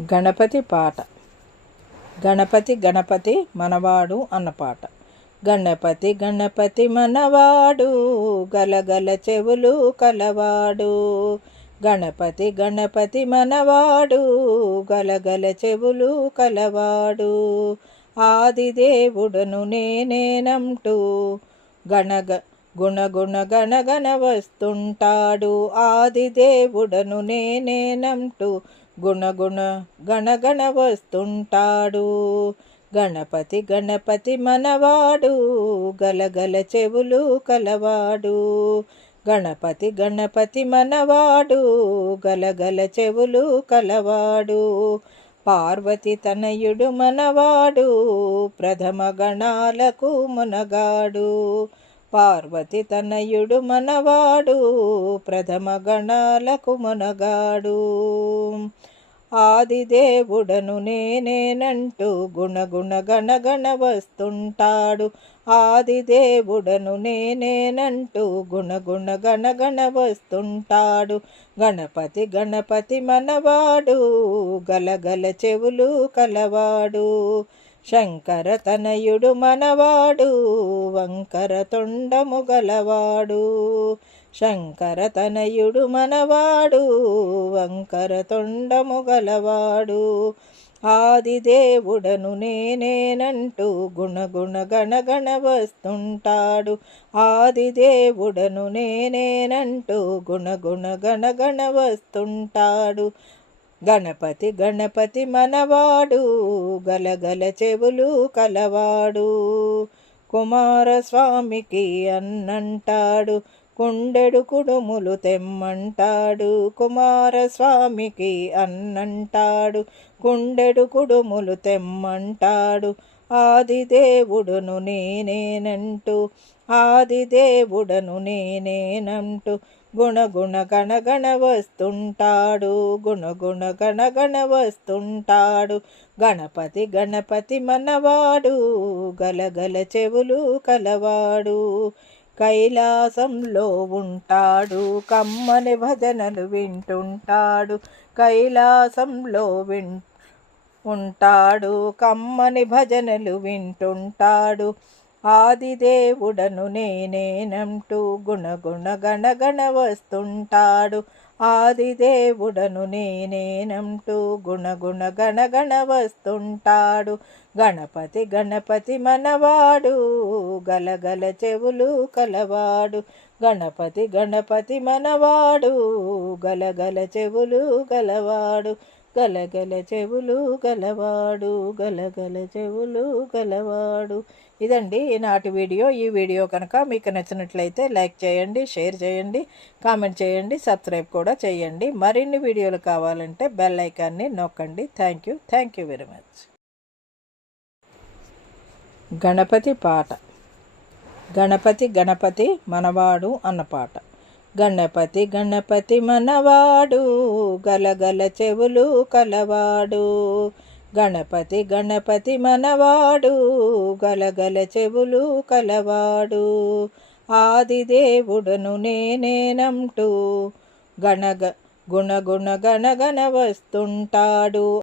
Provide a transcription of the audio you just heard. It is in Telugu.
గణపతి పాట. గణపతి గణపతి మనవాడు అన్నపాట. గణపతి గణపతి మనవాడు, గలగల చెవులు కలవాడు. గణపతి గణపతి మనవాడు, గలగల చెవులు కలవాడు. ఆదిదేవుడను నేనేనంటూ గుణగుణ గణగణ వస్తుంటాడు. ఆదిదేవుడను నేనేనంటూ గుణగుణ గణగణ వస్తుంటాడు. గణపతి గణపతి మనవాడు, గలగల చెవులు కలవాడు. గణపతి గణపతి మనవాడు, గలగల చెవులు కలవాడు. పార్వతి తనయుడు మనవాడు, ప్రథమ గణాలకు మునగాడు. పార్వతి తనయుడు మనవాడు, ప్రథమ గణాలకు మునగాడు. ఆదిదేవుడను నేనేనంటూ గుణగుణ గణగణ వస్తుంటాడు. ఆదిదేవుడను నేనేనంటూ గుణగుణ గణగణ వస్తుంటాడు. గణపతి గణపతి మనవాడు, గలగల చెవులు కలవాడు. శంకర తనయుడు మనవాడు, వంకర తొండము గలవాడు. శంకర తనయుడు మనవాడు, వంకర తొండము గలవాడు. ఆదిదేవుడను నేనేనంటూ గుణగుణ గణగణ వస్తుంటాడు. ఆదిదేవుడను నేనేనంటూ గుణగుణ గణగణ వస్తుంటాడు. గణపతి గణపతి మనవాడు, గలగల చెవులు కలవాడు. కుమారస్వామికి అన్నంటాడు, కుండెడు కుడుములు తెమ్మంటాడు. కుమారస్వామికి అన్నంటాడు, కుండెడు కుడుములు తెమ్మంటాడు. ఆదిదేవుడును నేనేనంటూ, ఆదిదేవుడను నేనేనంటూ గుణగుణ గణగణ వస్తుంటాడు. గుణగుణ గణగణ వస్తుంటాడు. గణపతి గణపతి మనవాడు, గలగల చెవులు కలవాడు. కైలాసంలో ఉంటాడు, కమ్మని భజనలు వింటుంటాడు. కైలాసంలో ఉంటాడు, కమ్మని భజనలు వింటుంటాడు. ఆదిదేవుడను నేనేనంటూ గుణగుణ గణగణ వస్తుంటాడు. ఆదిదేవుడను నేనేనంటూ గుణగుణ గణగణ వస్తుంటాడు. గణపతి గణపతి మనవాడు, గలగల చెవులు కలవాడు. గణపతి గణపతి మనవాడు, గలగల చెవులు గలవాడు. గలగల చెవులు గలవాడు, గలగల చెవులు గలవాడు. ఇదండి ఈనాటి వీడియో. ఈ వీడియో కనుక మీకు నచ్చినట్లయితే లైక్ చేయండి, షేర్ చేయండి, కామెంట్ చేయండి, సబ్స్క్రైబ్ కూడా చేయండి. మరిన్ని వీడియోలు కావాలంటే బెల్ ఐకాన్ని నొక్కండి. Thank you very much. Ganapati పాట. గణపతి గణపతి మనవాడు అన్నపాట. గణపతి గణపతి మనవాడు, గలగల చెవులు కలవాడు. గణపతి గణపతి మనవాడు, గలగల చెవులు కలవాడు. ఆదిదేవుడను నేనేనంటూ గుణగుణ గణగణ వస్తుంటాడు.